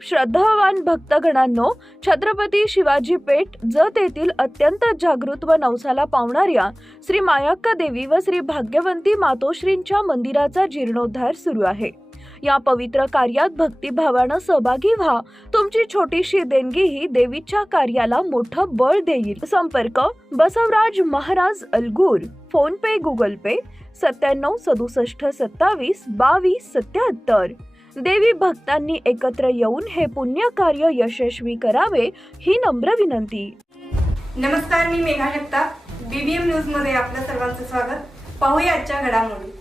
श्रद्धावान भक्तगणांनो, छत्रपती शिवाजी पेठ जत येथील अत्यंत जागृत व नवसाला पावणाऱ्या श्री मायाक्का देवी व श्री भाग्यवंती मातोश्रींच्या मंदिराचा जीर्णोद्धार सुरू आहे। या पवित्र कार्यात भक्तिभावानं सहभागी व्हा। तुमची छोटीशी देणगी ही देवीच्या कार्याला मोठं बळ देईल। संपर्क बसवराज महाराज अलगूर, फोन पे, गुगल पे 97 67 27 22 77। देवी भक्तांनी एकत्र येऊन हे पुण्य कार्य यशस्वी करावे ही नम्र विनंती। नमस्कार, मी मेघा जगताप, बीबीएम न्यूज मध्ये आपल्या सर्वांचं स्वागत। पाहूया आजच्या घडामोडी।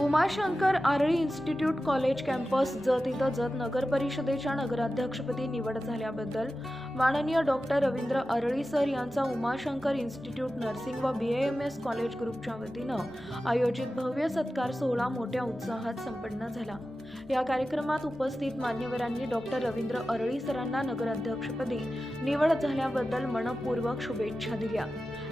Umashankar Arali institute college campus Jat इथं जत नगर परिषदेच्या नगराध्यक्षपदी निवड झाल्याबद्दल माननीय डॉक्टर रवींद्र आरळी सर यांचा उमाशंकर इन्स्टिट्यूट नर्सिंग व BAMS कॉलेज ग्रुपच्या वतीनं आयोजित भव्य सत्कार सोहळा मोठ्या उत्साहात संपन्न झाला। या कार्यक्रमात उपस्थित मान्यवरांनी डॉक्टर रवींद्र आरळी सरांना नगराध्यक्षपदी निवड झाल्याबद्दल मनपूर्वक शुभेच्छा दिल्या।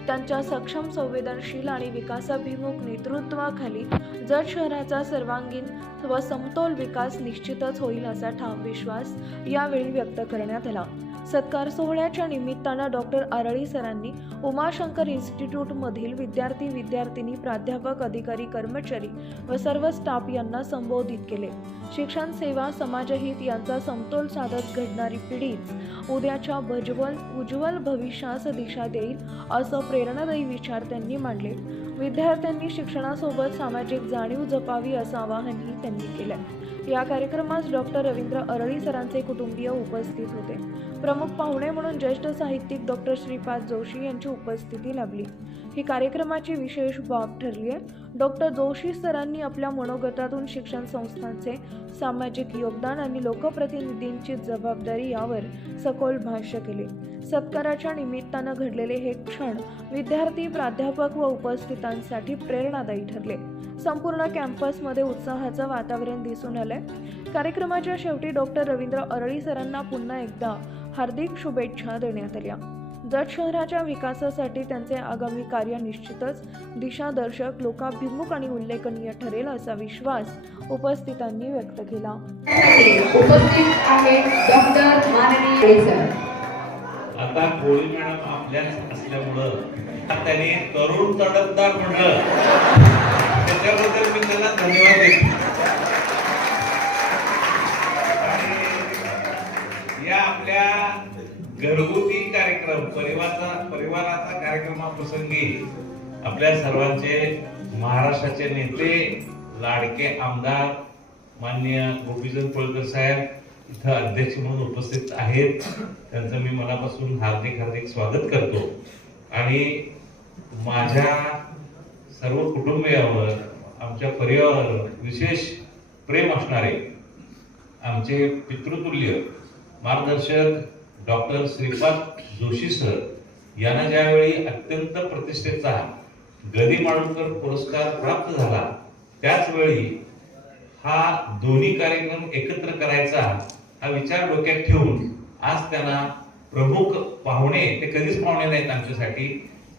त्यांच्या सक्षम, संवेदनशील आणि विकासाभिमुख नेतृत्वाखाली जत शहराचा सर्वांगीण व समतोल विकास निश्चितच होईल असा ठाम विश्वास यावेळी व्यक्त करण्यात आला। सत्कार सोहळ्याच्या निमित्तानं डॉक्टर आरळी सरांनी उमाशंकर इन्स्टिट्यूट मधील विद्यार्थी, विद्यार्थिनी, प्राध्यापक, अधिकारी, कर्मचारी व सर्व स्टाफ यांना संबोधित केले। शिक्षण, सेवा, समाजहित यांचा समतोल साधत घडणारी पिढीच उद्याच्या उज्ज्वल भविष्यास दिशा देईल असं प्रेरणादायी विचार त्यांनी मांडले। विद्यार्थ्यांनी शिक्षणासोबत सामाजिक जाणीव जपावी असं आवाहनही त्यांनी केलं। या कार्यक्रमास डॉक्टर रवींद्र आरळी सरांचे कुटुंबीय उपस्थित होते। प्रमुख पाहुणे म्हणून ज्येष्ठ साहित्यिक डॉक्टर श्रीपाद जोशी यांची उपस्थिती लाभली। ही कार्यक्रमाची विशेष बाब ठरली आहे। डॉक्टर जोशी सरांनी आपल्या मनोगतातून शिक्षण संस्थांचे सामाजिक योगदान आणि लोकप्रतिनिधींची जबाबदारी यावर सखोल भाष्य केले। सत्काराच्या निमित्तानं घडलेले हे क्षण विद्यार्थी, प्राध्यापक व उपस्थितांसाठी प्रेरणादायी ठरले। संपूर्ण कॅम्पसमध्ये उत्साहाचं वातावरण दिसून आलंय। कार्यक्रमाच्या शेवटी डॉक्टर रवींद्र आरळी सरांना पुन्हा एकदा हार्दिक शुभेच्छा देण्यात आल्या। जत शहराच्या विकासासाठी त्यांचे आगामी कार्य निश्चितच दिशादर्शक, लोकाभिमुख आणि उल्लेखनीय ठरेल असा विश्वास उपस्थितांनी व्यक्त केला। उपस्थित आहे डॉक्टर माननीय सर। आता गोळी मॅडम आपल्याच असल्यामुळं त्यांनी तरुण तडफदार म्हणलं, त्याच्याबद्दल मी त्यांना धन्यवाद देतो। आणि या आपल्या घरगुती कार्यक्रम, परिवाराचा कार्यक्रमाप्रसंगी आपल्या सर्वांचे महाराष्ट्राचे नेते, लाडके आमदार माननीय गोपीचंद पळकर साहेब इथं अध्यक्ष म्हणून उपस्थित आहेत। त्यांचं मी मनापासून हार्दिक स्वागत करतो। आणि माझ्या सर्व कुटुंबियावर, आमच्या परिवारावर विशेष प्रेम असणारे आमचे पितृतुल्य मार्गदर्शक डॉक्टर श्रीपाद जोशी सर यांना ज्यावेळी अत्यंत प्रतिष्ठेचा गदी माडुंकर पुरस्कार प्राप्त झाला, त्याच वेळी हा दोन्ही कार्यक्रम एकत्र करायचा हा विचार डोक्यात ठेवून आज त्यांना प्रमुख पाहुणे, ते कधीच पाहुणे नाहीत आमच्यासाठी,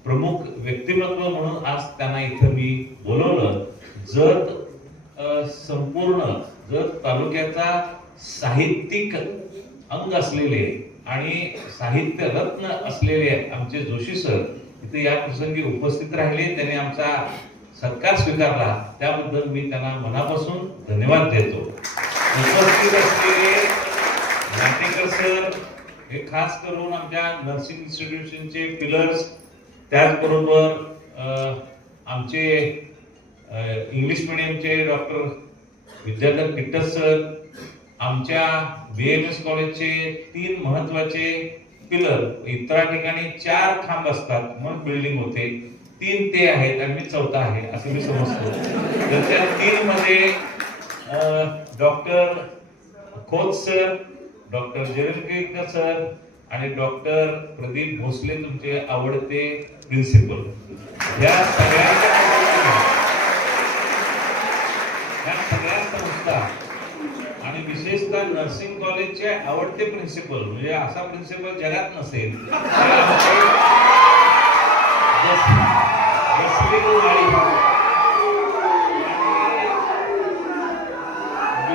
प्रमुख व्यक्तिमत्व म्हणून आज त्यांना इथं मी बोलवलं। संपूर्ण जत तालुक्याचा साहित्यिक अंग असलेले आणि साहित्य रत्न असलेले आमचे जोशी सर इथे या प्रसंगी उपस्थित राहिले। त्यांनी आमचा सत्कार स्वीकारला, त्याबद्दल मी त्यांना मनापासून धन्यवाद देतो। उपस्थित असलेले नाटेकर सर हे खास करून आमच्या नर्सिंग इन्स्टिट्यूशनचे पिलर्स, त्याचबरोबर आमचे इंग्लिश मीडियमचे डॉक्टर विद्याधर किट्टस सर, आमच्या BAMS कॉलेजचे 3 महत्वाचे पिलर, इतर ठिकाणी 4 खांब असतात मग बिल्डिंग होते, 3 ते आहेत आणि मी 4था आहे असं मी समजतो। तर त्या 3 मध्ये doctor Khot sir, doctor Jayant sir आणि डॉक्टर प्रदीप भोसले तुमचे आवडते प्रिन्सिपल, या सगळ्या संस्था आणि विशेषतः नर्सिंग कॉलेजचे आवडते प्रिन्सिपल, म्हणजे असा प्रिन्सिपल जगात नसेल,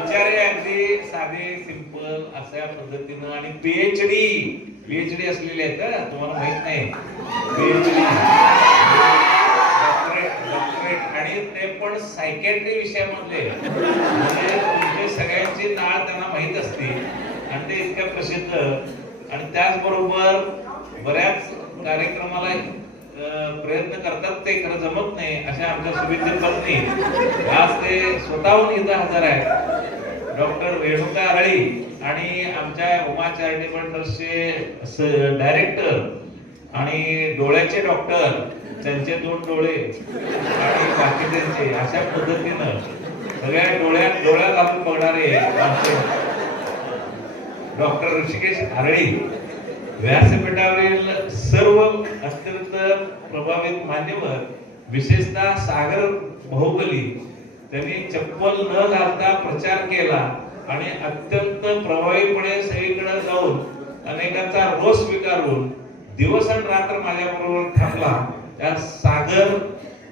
बिचारे अगदी साधे सिंपल अशा पद्धतीनं आणि पीएचडी असलेले आहेत का, तुम्हाला माहित नाही, पीएचडी डॉक्टरेट आणि ते पण सायकॅट्री विषयामधले, म्हणजे तुमचे सगळ्यांची नाळ त्यांना माहित असते आणि ते इतक्या प्रसिद्ध. आणि त्याचबरोबर बऱ्याच कार्यक्रमाला प्रयत्न करतात, ते खरं जमत नाही अशा आमच्या सुविधेत पत्नी आज ते स्वतःहून इथं हजर आहे. डॉक्टर रेणुका अरळी आणि आमच्या उमा चॅरिटेबल ट्रस्टचे डायरेक्टर आणि डोळ्याचे डॉक्टर, त्यांचे 2 डोळे आणि बाकीचे अशा पद्धतीनं सगळ्या डोळ्या घालून बघणारे आमचे डॉक्टर ऋषिकेश आरळी, व्यासपीठावरील सर्व अत्यंत प्रभावित मान्यवर, विशेषतः सागर बाहुबली, त्यांनी चप्पल न घालता प्रचार केला आणि अत्यंत प्रभावीपणे सगळीकडे जाऊन अनेकांचा रोष स्वीकारून दिवस आणि रात्र माझ्याबरोबर थांबला. त्या सागर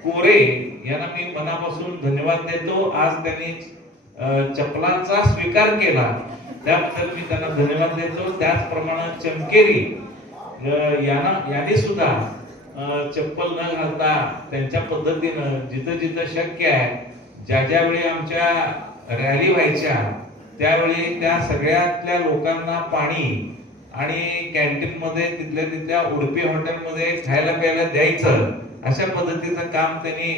कोरे यांना मी मनापासून धन्यवाद देतो. आज त्यांनी चप्पलांचा स्वीकार केला त्याबद्दल मी त्यांना धन्यवाद देतो. त्याचप्रमाणे चमकेरी यांनी सुद्धा चप्पल न घालता त्यांच्या पद्धतीनं जिथं जिथं शक्य आहे, ज्या वेळी आमच्या रॅली व्हायच्या त्यावेळी त्या सगळ्यातल्या लोकांना पाणी आणि कॅन्टीन मध्ये तिथल्या उडपी हॉटेलमध्ये खायला प्यायला द्यायचं, अशा पद्धतीचं काम त्यांनी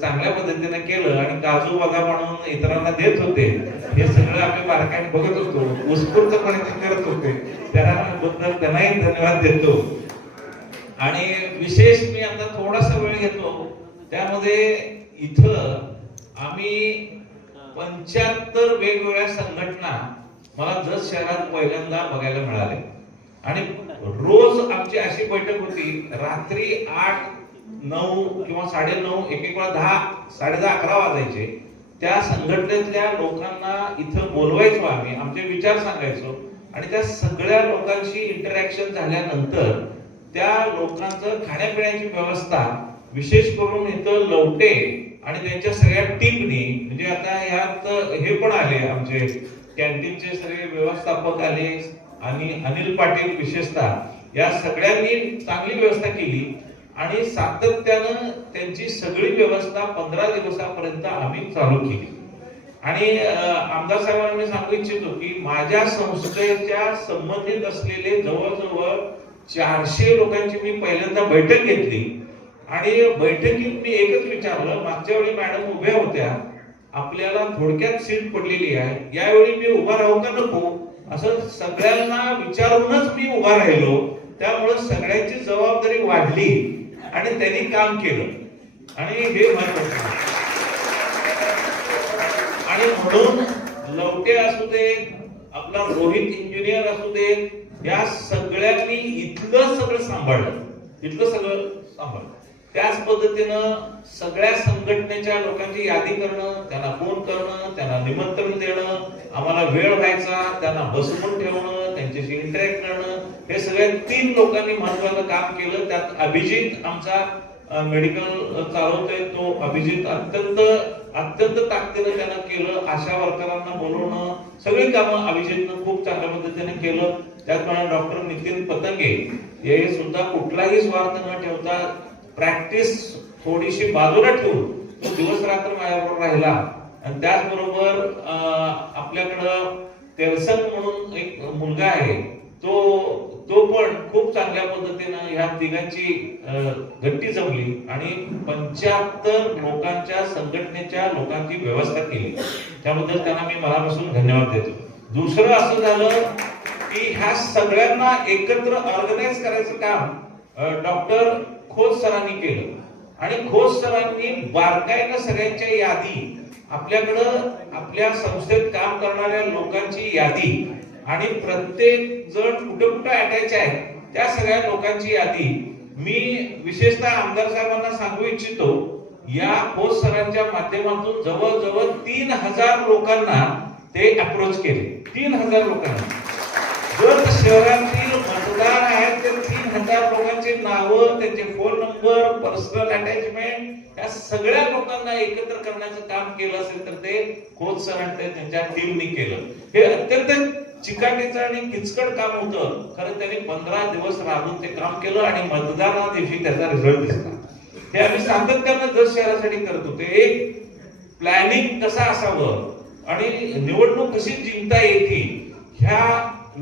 चांगल्या पद्धतीने केलं आणि काजू बघा म्हणून इतरांना देत होते. हे सगळं आम्ही बारकाईने बघत होतो, उत्स्फूर्तपणे ते करत होते. त्याबद्दल त्यांनाही धन्यवाद देतो. आणि विशेष मी आता थोडासा वेळ घेतो, त्यामध्ये इथं आम्ही 75 वेगवेगळ्या संघटना मला जत शहरात पहिल्यांदा बघायला मिळाले. आणि रोज आमची अशी बैठक होती, रात्री 8, 9 किंवा 9:30, एक वेळा 10, 10:30, 11 वाजायचे. त्या संघटनेतल्या लोकांना इथं बोलवायचो आम्ही, आमचे विचार सांगायचो आणि त्या सगळ्या लोकांशी इंटरॅक्शन झाल्यानंतर त्या लोकांचं खाण्यापिण्याची व्यवस्था, विशेष करून इथं लवटे आणि त्यांच्या सगळ्या टीमनी, म्हणजे आता ह्यात हे पण आले, आमचे कॅन्टीनचे सगळे व्यवस्थापक आले आणि अनिल पाटील विशेषतः, या सगळ्यांनी चांगली व्यवस्था केली आणि सातत्यानं त्यांची सगळी व्यवस्था 15 दिवसापर्यंत आम्ही चालू केली. आणि आमदार साहेबांना मी सांगू इच्छितो की माझ्या संस्थेच्या संबंधित असलेले जवळजवळ 400 लोकांची मी पहिल्यांदा बैठक घेतली. आणि बैठकीत मी एकच विचारलं, मागच्या वेळी मॅडम उभ्या होत्या, आपल्याला थोडक्यात सीट पडलेली आहे, यावेळी मी उभा राहू का नको, असं सगळ्यांना विचारूनच मी उभा राहिलो. त्यामुळे सगळ्यांची जबाबदारी वाढली आणि त्यांनी काम केलं आणि हे महत्त्वाचं. आणि म्हणून लवटे असू दे, आपला रोहित इंजिनियर असू दे, या सगळ्यांनी इथलं सगळं सांभाळलं. त्याच पद्धतीनं सगळ्या संघटनेच्या लोकांची यादी करणं, त्यांना फोन करणं, त्यांना निमंत्रण देणं, आम्हाला वेळ व्हायचा त्यांना बसवून ठेवणं, त्यांच्याशी इंटरॅक्ट करणं, हे सगळ्या 3 लोकांनी महत्त्वाचं काम केलं. त्यात अभिजित आमचा मेडिकल चालवतोय, तो अभिजित अत्यंत ताकदीनं त्यानं केलं. आशा वर्करांना बोलवणं, सगळी कामं अभिजितनं खूप चांगल्या पद्धतीने केलं. त्याचप्रमाणे डॉक्टर नितीन पतंगे हे सुद्धा कुठलाही स्वार्थ न ठेवता प्रॅक्टिस थोडीशी बाजूला ठेवून तो दिवस रात्र माझ्याबरोबर राहिला. आणि त्याचबरोबर आपल्याकडं तेलसंग म्हणून एक मुलगा आहे, तो पण खूप चांगल्या पद्धतीनं ह्या तिघांची गट्टी जमली आणि 75 लोकांच्या संघटनेच्या लोकांची व्यवस्था केली. त्याबद्दल त्यांना मी मनापासून धन्यवाद देतो. दुसरं असं झालं की ह्या सगळ्यांना एकत्र ऑर्गनाइज करायचं काम डॉक्टर खोत सरांनी केलं. आणि खोत सरांनी बारकाईनं सगळ्यांच्या यादी, आपल्याकडं आपल्या संस्थेत काम करणाऱ्या लोकांची यादी आणि प्रत्येक जण कुठं अटॅच आहे त्या सगळ्या लोकांची यादी मी विशेषतः आमदार साहेबांना सांगू इच्छितो. या खोत सरांच्या माध्यमातून जवळजवळ 3000 लोकांना ते अप्रोच केले. 3000 लोकांना. जर शहरातील मतदार आहेत ते 3000 1000 लोकांची नावं, त्यांचे फोन नंबर, पर्सनल अटॅचमेंट, या सगळ्या लोकांना एकत्र करण्याचं काम केलं असेल तर ते खोत सर आणि त्यांच्या टीमनी केलं. हे अत्यंत चिकाटीचं आणि किचकट काम होतं. खरं त्यांनी 15 दिवस राबून ते काम केलं आणि मतदाना दिवशी त्याचा रिझल्ट दिसला. हे आम्ही सातत्यानं जत शहरासाठी करत होते. एक प्लॅनिंग कसं असावं आणि निवडणूक कशी जिंकता येते ह्या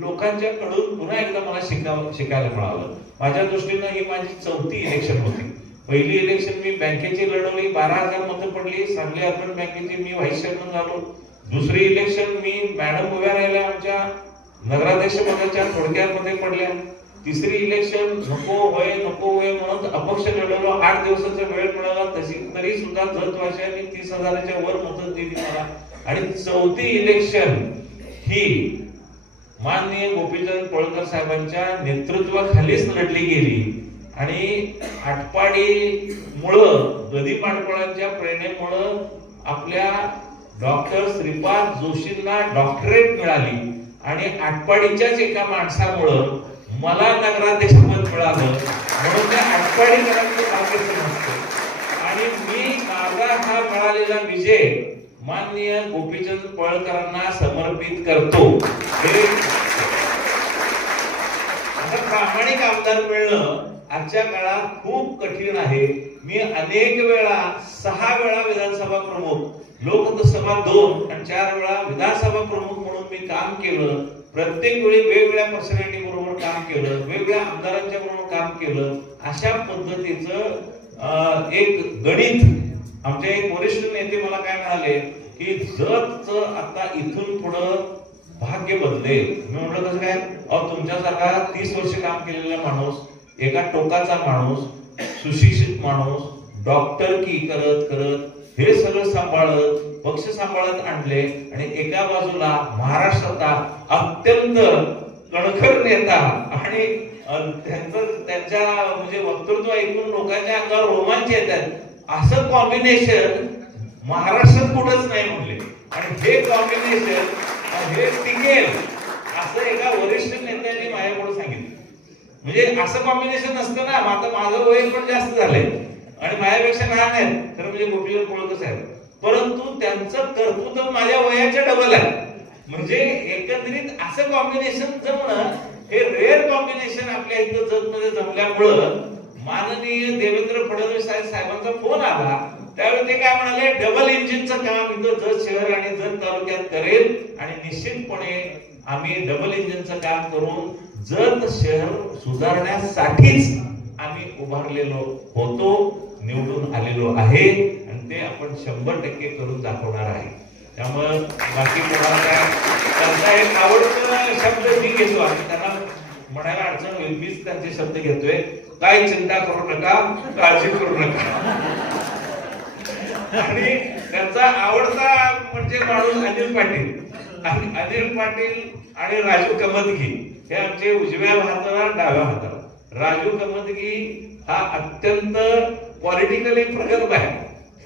लोकांच्या कडून पुन्हा एकदा मला शिकायला मिळालं. माझ्या दृष्टीनं ही माझी 4थी इलेक्शन होती. पहिली इलेक्शन मी बँकेची लढवली, 12,000 मतं पडली. सांगली अर्बन बँकेची मी व्हाईस चेअरमन झालो. दुसरी इलेक्शन मी मॅडम उभ्या राहिल्या आमच्या नगराध्यक्ष पदाच्या थोडक्यामध्ये पडल्या. तिसरी इलेक्शन नको होय म्हणून अपक्ष लढवलो. 8 दिवसाचा वेळ मिळाला, तरी सुद्धा जत वाशाने 30,000च्या वर मतं दिली मला. आणि 4थी इलेक्शन ही माननीय गोपीचंद पळकर साहेबांच्या नेतृत्वाखालीच लढली गेली. आणि आटपाडीमुळं, गदी पाटपळांच्या प्रेरणेमुळं आपल्या डॉक्टर श्रीपाद जोशींना डॉक्टरेट मिळाली. आणि आटपाडीच्याच एका माणसामुळं मला नगराध्यक्षपद मिळालं. म्हणून त्या आटपाडीकरांचं भाग्य नसतं. आणि मी माझा हा मिळालेला विजय माननीय गोपीचंद पळकरांना समर्पित करतो. हे प्रामाणिक आमदार मिळणं आजच्या काळात खूप कठीण आहे. मी अनेक वेळा 6 वेळा विधानसभा प्रमुख, लोकसभा 2 आणि 4 वेळा विधानसभा प्रमुख म्हणून मी काम केलं. प्रत्येक वेळी वेगवेगळ्या पर्सनॅलिटी बरोबर काम केलं, वेगवेगळ्या आमदारांच्या बरोबर काम केलं. अशा पद्धतीचं एक गणित आमचे एक वरिष्ठ नेते मला काय म्हणाले की जतचं आता इथून पुढं भाग्य बदलेल. मी म्हटलं कसं काय? तुमच्यासारखा 30 वर्ष काम केलेला माणूस, एका टोकाचा माणूस, सुशिक्षित माणूस, डॉक्टरकी करत करत हे सगळं सांभाळत, पक्ष सांभाळत आणले. आणि एका बाजूला महाराष्ट्राचा अत्यंत कणखर नेता आणि त्यांच्या म्हणजे वक्तृत्व ऐकून लोकांच्या अंगावर रोमांच येतात. असं कॉम्बिनेशन महाराष्ट्रात कुठंच नाही म्हणले. आणि हे कॉम्बिनेशन हे टिकेल असं एका वरिष्ठ नेत्यांनी माझ्याकडे सांगितलं. म्हणजे असं कॉम्बिनेशन नसतं ना. आता माझं वय पण जास्त झालंय आणि माझ्यापेक्षा लहान आहेत खरं म्हणजे गोपीचंद पळकर साहेब, परंतु त्यांचं कर्तृत्व माझ्या वयाच्या डबल आहे. म्हणजे एकंदरीत असं कॉम्बिनेशन जमणं हे रेअर कॉम्बिनेशन आपल्या इथं जतमध्ये जमल्यामुळं माननीय देवेंद्र फडणवीस साहेबांचा फोन आला. त्यावेळी ते काय म्हणाले, डबल इंजिनचं काम इथं जत शहर आणि जत तालुक्यात करेल आणि निश्चितपणे आम्ही डबल इंजिनचं काम करून जत शहर सुधारण्यासाठीच आम्ही उभारलेलो होतो, निवडून आलेलो आहे आणि ते आपण 100% करून दाखवणार आहे. त्यामुळं बाकी कोणाला काय त्यांचा एक आवडतं शब्द मी घेतो आणि त्यांना म्हणायला अडचण होईल, मीच त्यांचे शब्द घेतोय. काय चिंता करू नका, काळजी करू नका. आणि त्यांचा आवडता म्हणजे माणूस अनिल पाटील. आणि अनिल पाटील आणि राजू कमतगी हे आमचे उजव्या हाताला डाव्या हाताला. राजू कमतगी हा अत्यंत पॉलिटिकली प्रगल्भ आहे,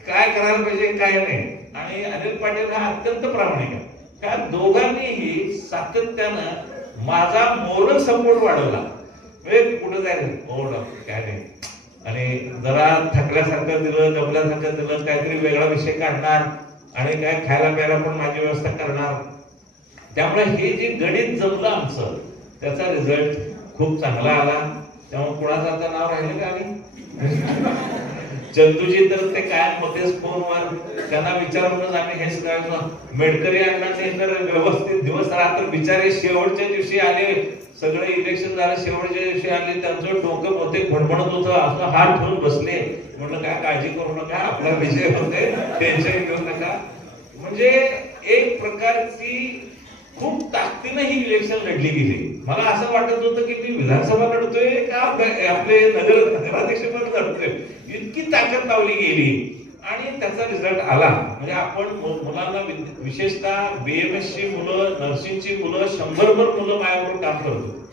काय करायला पाहिजे काय नाही. आणि अनिल पाटील हा अत्यंत प्रामाणिक आहे. त्या दोघांनीही सातत्यानं माझा मोरल सपोर्ट वाढवला. कुठं जायचं हो डॉक्टर काय नाही, आणि जरा थकल्यासारखं दिलं, दमल्यासारखं दिलं, काहीतरी वेगळा विषय काढणार आणि काय खायला प्यायला पण माझी व्यवस्था करणार. त्यामुळे हे जे गणित जमलं आमचं त्याचा रिझल्ट खूप चांगला आला. त्यामुळे कुणाचं आता नाव राहिलं का? आणि चंदूजी तर ते कायम मध्येच फोनवर त्यांना विचारूनच आम्ही हेच करायचो. मेडकरी अण्णांनी तर व्यवस्थित दिवस रात्र बिचारे शेवटच्या दिवशी आले, सगळे इलेक्शन झालं, शेवटच्या दिवशी आले, त्यांचं डोकं बहुतेक भणभणत होतं, असं हात ठेवून बसले. म्हणलं काय काळजी करू नका, आपला विजय होते, टेन्शन घेऊ नका. म्हणजे एक प्रकारची खूप ताकदीनं ही इलेक्शन लढली गेली. मला असं वाटत होतं की मी विधानसभा लढतोय का आपले नगराध्यक्षपद लढतोय, इतकी ताकद लावली गेली आणि त्याचा रिझल्ट आला. म्हणजे आपण मुलांना विशेषतः BMS ची मुलं, नर्सिंगची मुलं, 100भर मुलं माझ्याबरोबर काम करतो.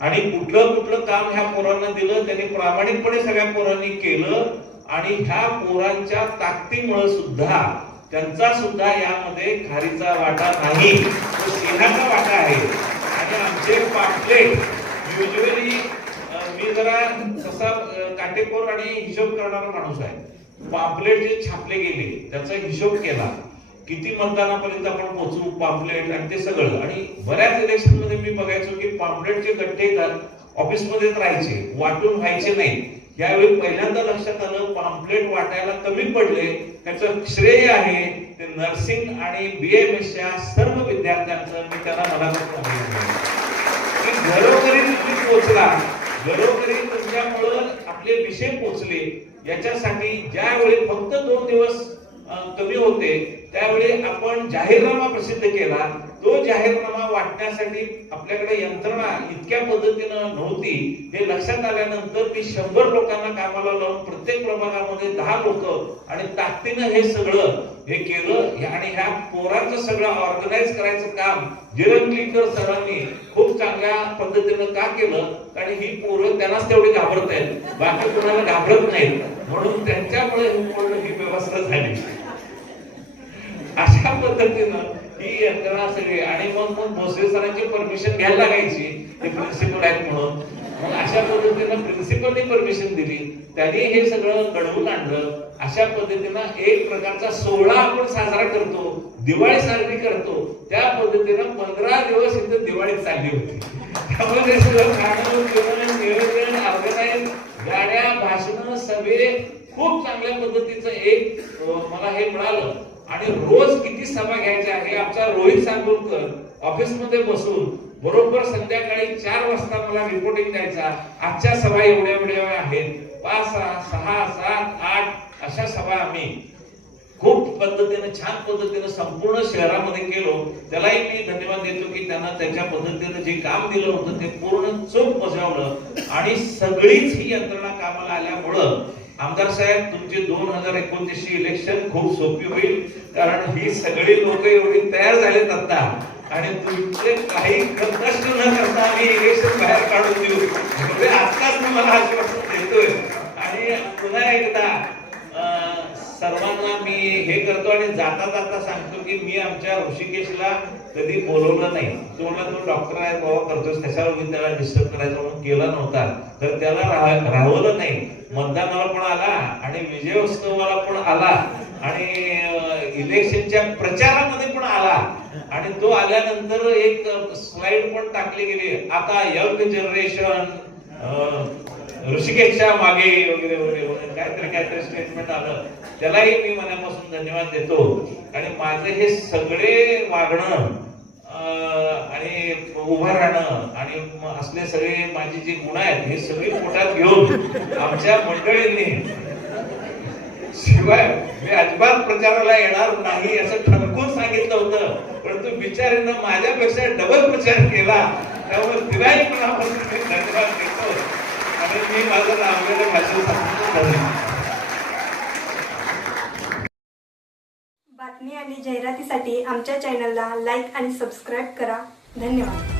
आणि कुठलं काम ह्या पोरांना दिलं त्यांनी प्रामाणिकपणे सगळ्या पोरांनी केलं. आणि ह्या पोरांच्या ताकदीमुळे सुद्धा त्यांचा सुद्धा यामध्ये खारीचा वाटा नाही, तो सिंहाचा वाटा आहे. आणि आमचे पापलेट युजली मी जरा तसा काटेकोर आणि हिशोब करणारा माणूस आहे. पाम्पलेट जे छापले गेले त्याचा हिशोब केला, किती मतदानापर्यंत आपण पोहोचू, पाम्पलेट आणि ते सगळं. आणि बऱ्याच इलेक्शन मध्ये मी बघायचो की पाम्पलेटचे गट्टे ऑफिसमध्येच राहायचे, वाटून व्हायचे नाही. यावेळी पहिल्यांदा लक्षात आलं पाम्पलेट वाटायला कमी पडले. त्याचं श्रेय आहे ते नर्सिंग आणि BAMSच्या सर्व विद्यार्थ्यांचं. मी त्यांना मनापासून की घरोघरी तुम्ही पोहोचला, घरोघरी तुमच्यामुळं आपले विषय पोहोचले. याच्यासाठी ज्यावेळी फक्त 2 दिवस कमी होते त्यावेळी आपण जाहीरनामा प्रसिद्ध केला. तो जाहीरनामा वाटण्यासाठी आपल्याकडे यंत्रणा इतक्या पद्धतीनं नव्हती. हे लक्षात आल्यानंतर मी 100 लोकांना कामाला लावून प्रत्येक प्रभागामध्ये 10 लोक आणि ताकदीनं हे सगळं हे केलं. आणि ह्या पोरांचं सगळं ऑर्गनाईज करायचं काम जिरंगलीकर सरांनी खूप चांगल्या पद्धतीनं का केलं, कारण ही पोरं त्यांनाच तेवढी घाबरत आहेत, बाकी कोणाला घाबरत नाहीत. म्हणून त्यांच्यामुळे ही व्यवस्था झाली. अशा पद्धतीनं ही यंत्रणा सगळी. आणि मग भोसले सरांची परमिशन घ्यायला लागायची, ते प्रिन्सिपल आहेत म्हणून. मग अशा पद्धतीनं प्रिन्सिपलने परमिशन दिली, त्यांनी हे सगळं घडवून आणलं. अशा पद्धतीनं एक प्रकारचा सोहळा आपण साजरा करतो, दिवाळी साजरी करतो. त्या पद्धतीनं 15 दिवस इथं दिवाळी चालली होती. त्यामध्ये सगळं खाणं पिणं नियोजन ऑर्गनाईज, गाड्या भाषणं सभे, खूप चांगल्या पद्धतीचं एक मला हे मिळालं. आणि रोज किती सभा घ्यायच्या हे आमचा रोहित सांगोलकर ऑफिसमध्ये बसून बरोबर संध्याकाळी 4 वाजता मला रिपोर्टिंग द्यायचा. आजच्या सभा एवढ्या आहेत, 5, 6, 7, 8 अशा सभा आम्ही खूप पद्धतीने छान पद्धतीने संपूर्ण शहरामध्ये केलो. त्यालाही मी धन्यवाद देतो की त्यांना त्याच्या पद्धतीने जे काम दिलं होतं ते पूर्ण चोख बजावलं. आणि सगळीच ही यंत्रणा कामाला आल्यामुळं आमदार साहेब तुमचे 2029 इलेक्शन खूप सोपी होईल. कारण ही सगळी लोक एवढी तयार झालेत आता, आणि तुमचे काही कष्ट न करता आम्ही इलेक्शन बाहेर काढून देऊ, म्हणजे आत्ताच तुम्हाला आश्वासन देतोय. आणि पुन्हा एकदा सर्वांना मी हे करतो आणि जाता जाता सांगतो की मी आमच्या ऋषिकेशला कधी बोलवलं नाही. तो डॉक्टर आहे बाबा करतोस, कशावर मी त्याला डिस्टर्ब करायचा म्हणून केला नव्हता, तर त्याला राहवलं नाही. मतदानाला पण आला आणि विजयोत्सवाला पण आला आणि इलेक्शनच्या प्रचारामध्ये पण आला. आणि तो आल्यानंतर एक स्लाइड पण टाकली गेली, आता यंग जनरेशन ऋषिकेशच्या मागे वगैरे वगैरे काहीतरी स्टेटमेंट आलं. त्यालाही मी मनापासून धन्यवाद देतो. आणि माझे हे सगळे वागणं आणि उभं राहणं आणि असले सगळे माझे जे गुण आहेत हे सगळे पोटात घेऊन आमच्या मंडळींनी, शिवाय मी अजिबात प्रचाराला येणार नाही असं ठरवून सांगितलं होतं, परंतु बिचारीनं माझ्यापेक्षा डबल प्रचार केला. त्यामुळे तिलाही मनापासून मी धन्यवाद देतो. आणि मी माझं लावलेलं भाषण सांगतो. बातमी आणि जाहिरातीसाठी आमच्या चॅनलला लाईक आणि सबस्क्राईब करा. धन्यवाद.